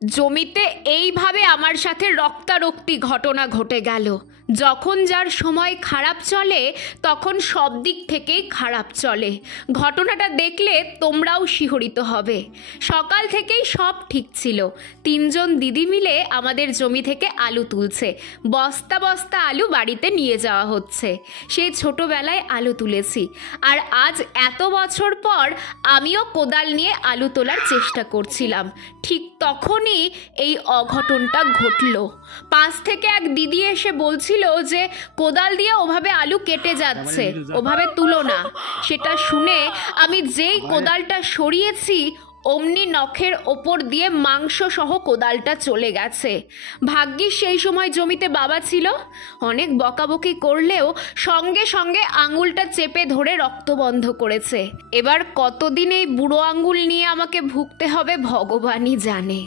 জমিতে এইভাবে আমার সাথে রক্তারক্তি ঘটনা ঘটে গেল। যখন যার সময় খারাপ চলে তখন সব দিক থেকেই খারাপ চলে। ঘটনাটা দেখলে তোমরাও শিহরিত হবে। সকাল থেকেই সব ঠিক ছিল। 3 জন দিদি মিলে আমাদের জমি থেকে আলু তুলছে। বস্তা বস্তা আলু বাড়িতে নিয়ে যাওয়া হচ্ছে। সেই ছোটোবেলায় আলু তুলেছি, আর আজ এত বছর পর আমিও কোদাল নিয়ে আলু তোলার চেষ্টা করছিলাম। ঠিক তখনই এই অঘটনটা ঘটল। পাশ থেকে এক দিদি এসে বলছিল যে কোদাল দিয়ে ওভাবে আলু কেটে যাচ্ছে, ওভাবে তুলো না। সেটা শুনে আমি যেই কোদালটা সরিয়েছি অমনি নখের ওপর দিয়ে মাংস সহ কোদালটা চলে গেছে। ভাগ্যিস সেই সময় জমিতে বাবা ছিল। অনেক বকাবকি করলেও সঙ্গে সঙ্গে আঙুলটা চেপে ধরে রক্ত বন্ধ করেছে। এবার কতদিন এই বুড়ো আঙুল নিয়ে আমাকে ভুগতে হবে ভগবানই জানে।